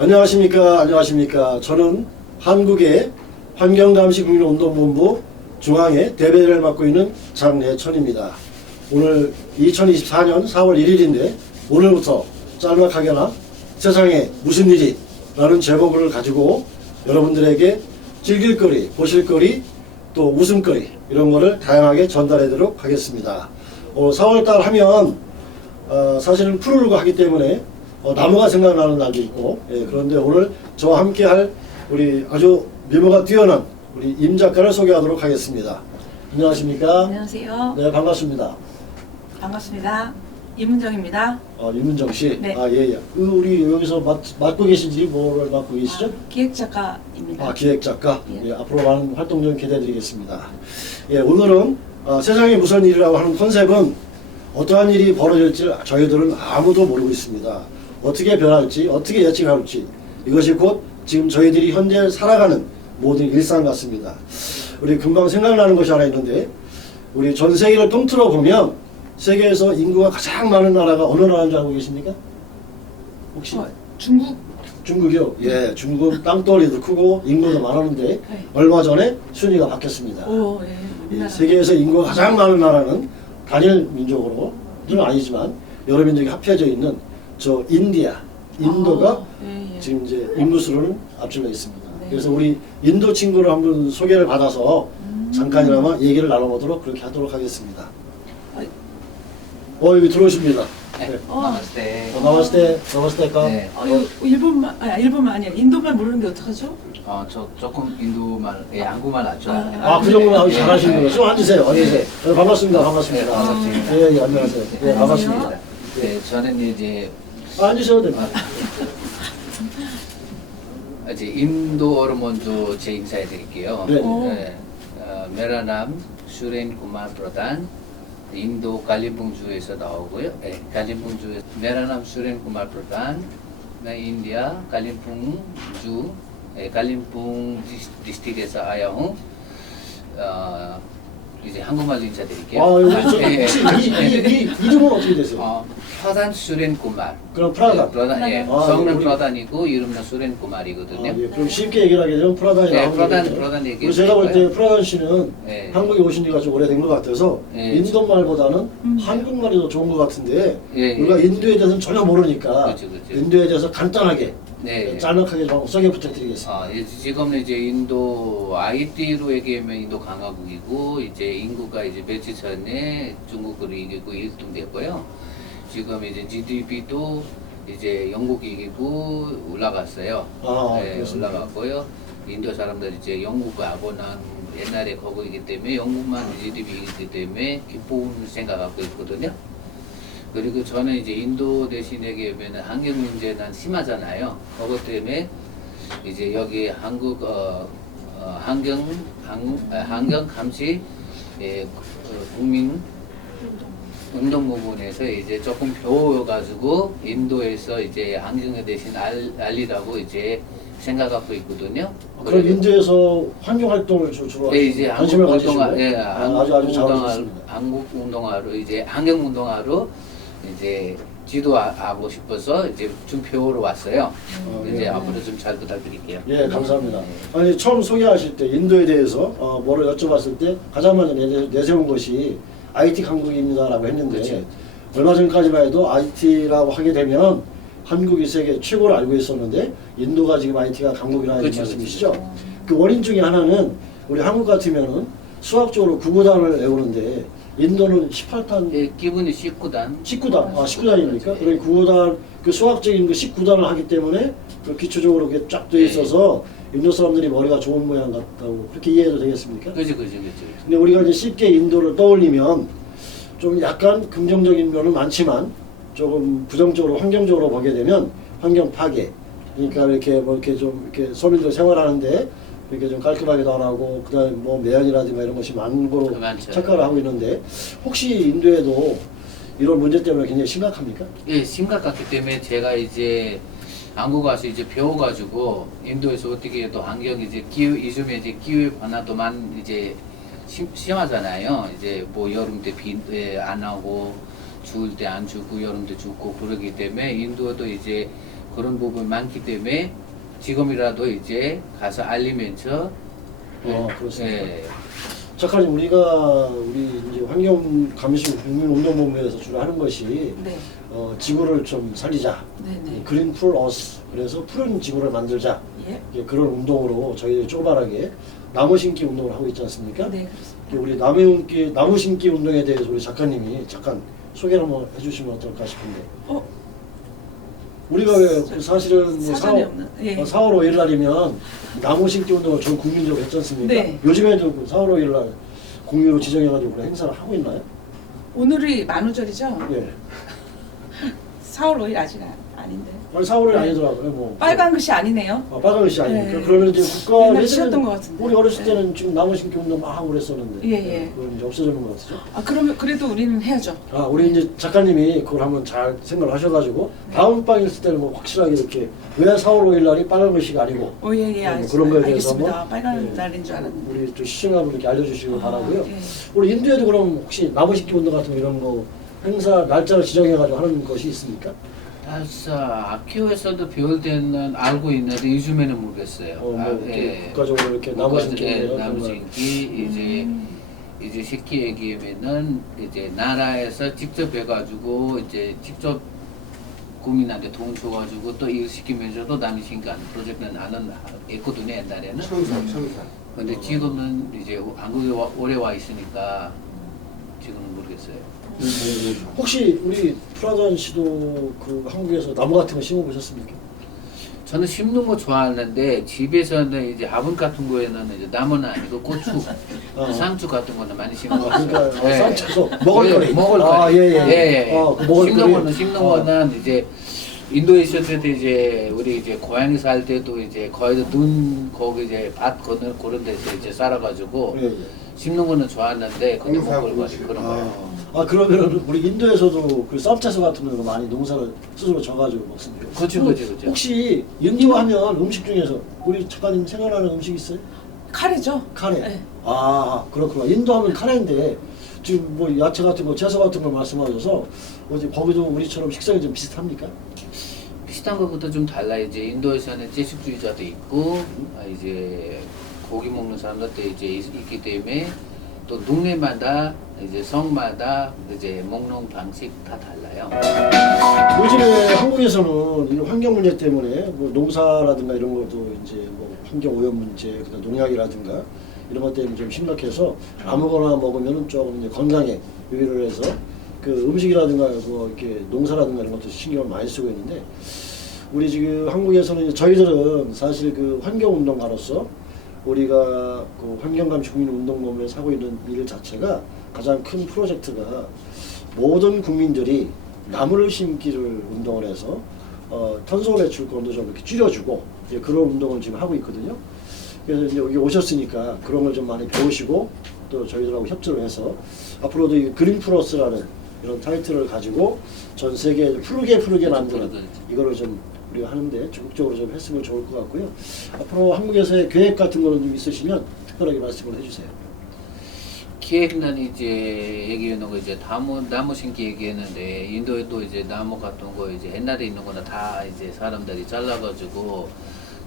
안녕하십니까? 안녕하십니까? 저는 한국의 환경감시국민운동본부 중앙의 대변인을 맡고 있는 장례천입니다. 오늘 2024년 4월 1일인데 오늘부터 짤막하게나 세상에 무슨 일이 라는 제목을 가지고 여러분들에게 즐길거리 보실거리 또 웃음거리 이런 거를 다양하게 전달하도록 하겠습니다. 어, 4월달 하면 어, 사실은 푸르르고 하기 때문에 어, 나무가 생각나는 날도 있고 예, 그런데 오늘 저와 함께 할 우리 아주 미모가 뛰어난 우리 임 작가를 소개하도록 하겠습니다. 안녕하십니까? 안녕하세요. 네 반갑습니다. 반갑습니다. 이문정입니다. 어, 임은정 씨. 네. 아 예예. 그 우리 여기서 맡, 맡고 계신지 뭐를 맡고 계시죠? 아, 기획 작가입니다. 아, 기획 작가. 예. 예, 앞으로 많은 활동 좀 기대드리겠습니다. 예, 오늘은 어, 세상에 무슨 일이라고 하는 컨셉은 어떠한 일이 벌어질지 저희들은 아무도 모르고 있습니다. 어떻게 변할지, 어떻게 예측할지 이것이 곧 지금 저희들이 현재 살아가는 모든 일상 같습니다. 우리 금방 생각나는 것이 하나 있는데 우리 전 세계를 통틀어 보면 세계에서 인구가 가장 많은 나라가 어느 나라인 줄 알고 계십니까? 혹시? 어, 중국 중국이요? 예, 중국은 땅덩어리도 크고 인구도 많았는데 네. 얼마 전에 순위가 바뀌었습니다. 오, 예, 예. 세계에서 인구가 가장 많은 나라는 단일 민족으로 는 아니지만 여러 민족이 합해져 있는 저 인디아, 인도가 아, 예, 예. 지금 이제 인구수로는 앞질러 있습니다. 네. 그래서 우리 인도 친구를 한번 소개를 받아서 음. 잠깐이나마 얘기를 나눠보도록 그렇게 하도록 하겠습니다. 아, 어, 여기 들어오십니다. 네. 나갔을 어, 나왔을 때 나왔을 때까 때. 아, 이거 일본말, 아, 일본말 아니야. 인도말 모르는데 어떡하죠? 아, 어저 조금 인도말, 예, 한국말 낫죠. 아, 예. 아 그 정도면 아주 예. 잘하시는 거예요. 좀 앉으세요. 앉으세요. 네, 반갑습니다. 반갑습니다. 반갑습니다. 예, 예, 안녕하세요. 예, 반갑습니다. 네, 저는 이제 아, 앉으셔도 됩니다. 아, 이제 인도어로 먼저 제 인사해 드릴게요. 네. 네. 어, 메라남 슈렌 구마 프라단 인도 갈림봉주에서 나오고요. 예, 네, 갈리붕주 메라남 수렌 구말 프단 मैं इंडिया कालिम्पोंग जू 어, 이제 한국말로 인사드릴게요. 아, 여기 저, 예, 혹시 예. 이, 이, 이, 이름은 어떻게 되세요? 어, 프라단 수렌 구말. 그럼 프라다. 프라단, 예. 아, 성은 우리- 프라단이고 이름은 수렌 아, 구말이거든요. 예, 그럼 쉽게 얘기를 하게 되면 프라다에 네, 나오는 프라단, 거죠. 프라단 얘기 그리고 제가 볼 때? 프라단 씨는 네. 한국에 오신 지가 좀 오래된 것 같아서 네. 인도 말보다는 음. 한국말이 더 좋은 것 같은데 예, 예. 우리가 인도에 대해서는 전혀 모르니까 그렇죠, 그렇죠. 인도에 대해서 간단하게 네. 짤막하게 좀 소개 부탁드리겠습니다. 아, 예, 지금은 이제 인도 IT로 얘기하면 인도 강화국이고 이제 인구가 이제 며칠 전에 중국으로 이기고 1등 됐고요. 지금 이제 GDP도 이제 영국이 이기고 올라갔어요. 아, 네? 올라갔고요. 인도 사람들 이제 영국하고 난 옛날에 거기이기 때문에 영국만 GDP 이기 때문에 기쁜 생각하고 있거든요. 그리고 저는 이제 인도 대신에 가면 환경 문제는 심하잖아요. 그것 때문에 이제 여기 한국 어, 어, 환경 한, 아, 환경 감시 예, 그, 국민 운동 부분에서 이제 조금 배워가지고 인도에서 이제 환경에 대신 알, 알리라고 이제 생각하고 있거든요. 그럼 그래서- 인도에서 환경 활동을 주- 주로 네, 이제 관심을 가지시고 운동화, 예, 아, 한국 아주 아주 운동화, 잘하셨습니다. 한국 운동화로 이제 환경 운동화로 이제 지도하고 싶어서 이제 좀 배우러 왔어요. 어, 이제 예. 앞으로 좀 잘 부탁드릴게요. 예, 감사합니다. 아니 처음 소개하실 때 인도에 대해서 어, 뭐를 여쭤봤을 때 가장 먼저 내세- 내세운 것이 IT 강국입니다라고 했는데 그렇죠. 얼마 전까지만 해도 IT라고 하게 되면 한국이 세계 최고로 알고 있었는데 인도가 지금 IT가 강국이라는 그렇죠, 말씀이시죠? 그렇죠. 그 원인 중에 하나는 우리 한국 같으면은 수학적으로 9구단을 외우는데 인도는 18단 예, 기분이 19단. 19단, 아 19단입니까? 그래 9단 그 수학적인 그 19단을 하기 때문에 그 기초적으로 그게 쫙돼 네. 있어서 인도 사람들이 머리가 좋은 모양 같다고 그렇게 이해해도 되겠습니까? 그지, 그지, 그지. 근데 우리가 이제 쉽게 인도를 떠올리면 좀 약간 긍정적인 면은 많지만 조금 부정적으로 환경적으로 보게 되면 환경 파괴. 그러니까 이렇게 뭐 이렇게 좀 이렇게 서민들 생활하는데 이렇게 좀 깔끔하게도 안 하고 그다음에 뭐 매연이라든가 이런 것이 많은 거로 많죠. 착각을 하고 있는데 혹시 인도에도 이런 문제 때문에 굉장히 심각합니까? 예, 심각하기 때문에 제가 이제 한국 가서 이제 배워가지고 인도에서 어떻게 또 환경 이제 기후 요즘에 이제 기후 변화도 많 이제 심, 심하잖아요. 이제 뭐 여름 때 비 안 나오고 추울 때안 죽고 여름 때 죽고 그러기 때문에 인도도 이제 그런 부분이 많기 때문에 지금이라도 이제 가서 알리면서 어, 그렇습니다. 예, 작가님 우리가 우리 이제 환경 감시 국민운동본부에서 주로 하는 것이 네. 어, 지구를 좀 살리자. 네네. 그린 풀 어스. 그래서 푸른 지구를 만들자. 예. 예, 그런 운동으로 저희 조그만하게 나무 심기 운동을 하고 있지 않습니까? 네, 그렇습니다. 예, 우리 나무 심기, 나무 심기 운동에 대해서 우리 작가님이 잠깐 소개를 한번 해주시면 어떨까 싶은데. 어, 우리가 왜그 사실은 뭐 사전이 4월, 없는. 예. 4월 5일 날이면 나무 심기 운동을 전 국민적으로 했지 않습니까? 네. 요즘에도 그 4월 5일 날 공휴로 지정해가지고 행사를 하고 있나요? 오늘이 만우절이죠? 예. 4월 5일 아직 아- 아닌데. 아니 4월이 네. 아니더라고요. 뭐. 빨간 글씨 아니네요. 아, 빨간 글씨 아닙니까? 네. 그러면 이제 국가 옛날에 쉬었던 것 같은데. 우리 어렸을 네. 때는 지금 나무 심기 운동 막 하고 그랬었는데 예, 예. 그건 이제 없어지는 것 같죠. 아, 그러면 그래도 우리는 해야죠. 아, 우리 이제 작가님이 그걸 한번 잘 생각을 하셔가지고 네. 다음 방에 있을 때는 뭐 확실하게 이렇게 왜 4월 5일 날이 빨간 글씨가 아니고 오, 예, 예. 뭐 알, 그런 거에 대해서 알겠습니다. 한번, 빨간 예. 날인 줄 알았는데. 우리 또 시청자분들께 알려주시기 아, 바라고요. 예. 우리 인도에도 그럼 혹시 나무 심기 운동 같은 거 이런 거 행사 날짜를 지정해가지고 하는 것이 있습니까? 달사 아키오에서도 비올대는 알고 있는데 요즘에는 모르겠어요. 어, 뭐 아, 이렇게 국가적으로 이렇게 예, 운동 나무 같은 거. 심기 이제 음. 이제 쉽게 얘기하면은 이제 나라에서 직접 해가지고 이제 직접 국민한테 돈 줘가지고 또 일 시키면서도 남이 신간 프로젝트는 나는 했거든요 옛날에는. 청사, 청사. 근데 어. 지금은 이제 한국에 와- 오래 와 있으니까 지금은 모르겠어요. 혹시 우리 프라단 씨도 그 한국에서 나무 같은 거 심어 보셨습니까? 저는 심는 거 좋아하는데 집에서는 이제 화분 같은 거에는 이제 나무는 아니고 고추, 어. 상추 같은 거는 많이 심어. 아, 그러니까 예. 쌈쳐서 먹을 거리. 예, 먹을 거리. 아, 예, 예. 예, 예. 어, 그 먹을거리. 심는 거는 심는 어. 거는 이제 인도에 있을 때도 이제 우리 이제 고향에 살 때도 이제 거의 눈 거기 이제 밭 그런 그런 데서 이제 살아가지고 예, 예. 심는 거는 좋았는데 공사 먹을거리 공사. 그런 거예요. 아, 아 그러면 우리 인도에서도 그 쌈채소 같은 거 많이 농사를 스스로 져가지고 먹습니까? 그렇죠, 그렇죠, 그렇죠. 혹시 인도 하면 음식 중에서 우리 작가님 생각나는 음식 있어요? 카레죠? 카레. 네. 아 그렇구나. 인도 하면 카레인데 지금 뭐 야채 같은 거, 채소 같은 걸 말씀하셔서 어제 거기도 우리처럼 식성이 좀 비슷합니까? 비슷한 것보다 좀 달라 이제 인도에서는 채식주의자도 있고 아, 이제 고기 먹는 사람들도 이제 있, 있기 때문에 또 동네마다 이제 성마다 이제 먹는 방식 다 달라요. 요즘에 한국에서는 이런 환경 문제 때문에 뭐 농사라든가 이런 것도 이제 뭐 환경 오염 문제, 그다음 농약이라든가 이런 것 때문에 좀 심각해서 아무거나 먹으면 조금 이제 건강에 유의를 해서 그 음식이라든가 뭐 이렇게 농사라든가 이런 것도 신경을 많이 쓰고 있는데 우리 지금 한국에서는 저희들은 사실 그 환경 운동가로서 우리가 그 환경감시 국민운동범에서 하고 있는 일 자체가 가장 큰 프로젝트가 모든 국민들이 나무를 심기를 운동을 해서 어, 탄소 배출권도 좀 이렇게 줄여주고 이제 그런 운동을 지금 하고 있거든요. 그래서 이제 여기 오셨으니까 그런 걸 좀 많이 배우시고 또 저희들하고 협조를 해서 앞으로도 이 그린 플러스라는 이런 타이틀을 가지고 전 세계 푸르게 푸르게 만드는 이거를 좀 우리가 하는데 적극적으로 좀 했으면 좋을 것 같고요. 앞으로 한국에서의 계획 같은 거는 좀 있으시면 특별하게 말씀을 해주세요. 기획난 이제 얘기하는 거 이제 나무 나무 심기 얘기했는데 인도에도 이제 나무 같은 거 이제 옛날에 있는 거는 다 이제 사람들이 잘라가지고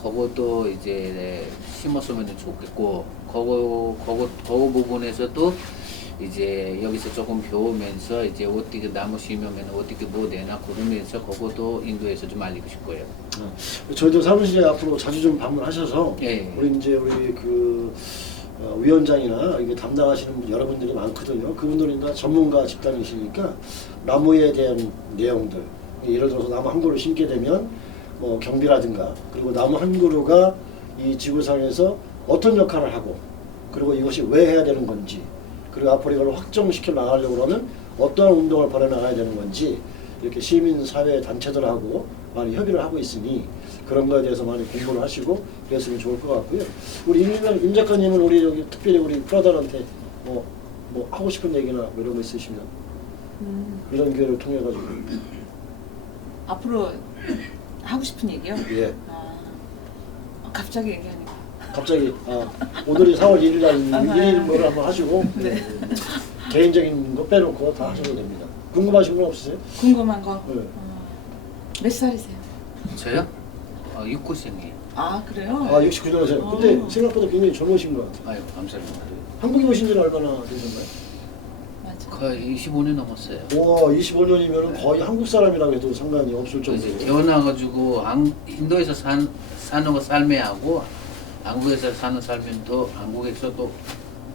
그것도 이제 심었으면 좋겠고 그거 그거 그거 부분에서도 이제 여기서 조금 배우면서 이제 어떻게 나무 심으면 어떻게 뭐 되나 그러면서 그것도 인도에서 좀 알리고 싶고요. 어, 저희도 사무실에 앞으로 자주 좀 방문하셔서 예. 우리 이제 우리 그 어, 위원장이나 이게 담당하시는 분 여러분들이 많거든요. 그분들이 다 전문가 집단이시니까 나무에 대한 내용들 예를 들어서 나무 한 그루 심게 되면 뭐 경비라든가 그리고 나무 한 그루가 이 지구상에서 어떤 역할을 하고 그리고 이것이 왜 해야 되는 건지 그리고 앞으로 이걸 확정시켜 나가려고 그러면 어떠한 운동을 벌여 나가야 되는 건지 이렇게 시민 사회 단체들하고 많이 협의를 하고 있으니 그런 거에 대해서 많이 공부를 하시고 그랬으면 좋을 것 같고요. 우리 임, 임 작가님은 우리 여기 특별히 우리 프라단한테 뭐, 뭐 하고 싶은 얘기나 뭐 이런 거 있으시면 음, 이런 기회를 통해 가지고 앞으로 하고 싶은 얘기요? 예 아, 어, 갑자기 얘기하니까. 갑자기 아, 오늘이 4월 1일 날 아, 1일 뭐를 한번 하시고 네. 예, 개인적인 거 빼놓고 다 하셔도 됩니다. 궁금하신 건 없으세요? 궁금한 거. 네. 어, 몇 살이세요? 저요? 어, 69생이에요. 아 그래요? 아 69년생. 근데 어. 생각보다 굉장히 젊으신 것 같아요. 아유 감사합니다. 한국에 오신 지는 얼마나 되셨나요? 맞아. 거의 25년 넘었어요. 와 25년이면 거의 한국 사람이라고 해도 상관이 없을 정도로. 태어나가지고 한- 인도에서 산, 사는 거 삶에 하고 한국에서 사는 삶은 또 한국에서도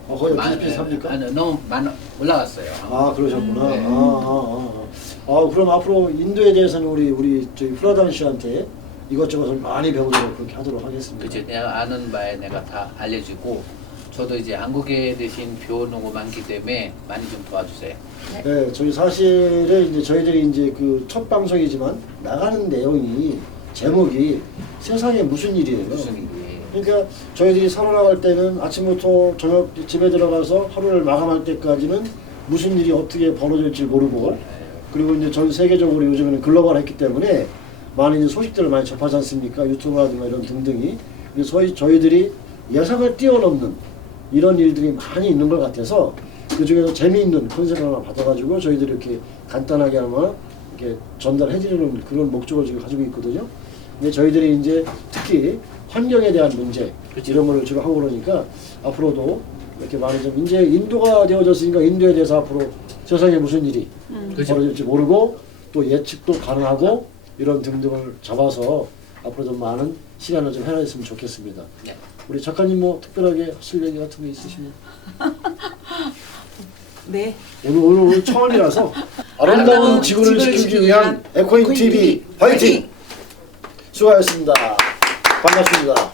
어, 거의 많이- 비슷비슷합니까? 아니, 너무 많이 올라갔어요. 아 그러셨구나. 네. 아, 아, 아, 아. 아 그럼 앞으로 인도에 대해서는 우리 우리 저희 프라단 씨한테 이것저것을 많이 배우도록 그렇게 하도록 하겠습니다. 그치 내가 아는 바에 내가 다 알려주고 저도 이제 한국에 대신 배우는 거 많기 때문에 많이 좀 도와주세요. 네, 저희 사실은 이제 저희들이 이제 그 첫 방송이지만 나가는 내용이 제목이 세상에 무슨 일이에요. 무슨 일이에요? 그러니까 저희들이 살아나갈 때는 아침부터 저녁 집에 들어가서 하루를 마감할 때까지는 무슨 일이 어떻게 벌어질지 모르고 그리고 이제 전 세계적으로 요즘에는 글로벌했기 때문에 많은 소식들을 많이 접하지 않습니까? 유튜브라든가 이런 등등이. 그래서 저희, 저희들이 예상을 뛰어넘는 이런 일들이 많이 있는 것 같아서 그 중에서 재미있는 컨셉을 하나 받아가지고 저희들이 이렇게 간단하게 아마 이렇게 전달해드리는 그런 목적을 지금 가지고 있거든요. 근데 저희들이 이제 특히 환경에 대한 문제 이런 거를 주로 하고 그러니까 앞으로도 이렇게 많이 좀 이제 인도가 되어졌으니까 인도에 대해서 앞으로 세상에 무슨 일이 음. 벌어질지 모르고 또 예측도 가능하고 이런 등등을 잡아서 앞으로 좀 많은 시간을 좀 해놨으면 좋겠습니다. 네. 우리 작가님 뭐 특별하게 하실 얘기 같은 거 있으시면 네. 오늘 오늘, 오늘 처음이라서 아름다운 아름다운 지구를 지구를 지키기 위한 에코인 TV 화이팅! 화이팅! 수고하셨습니다. 반갑습니다.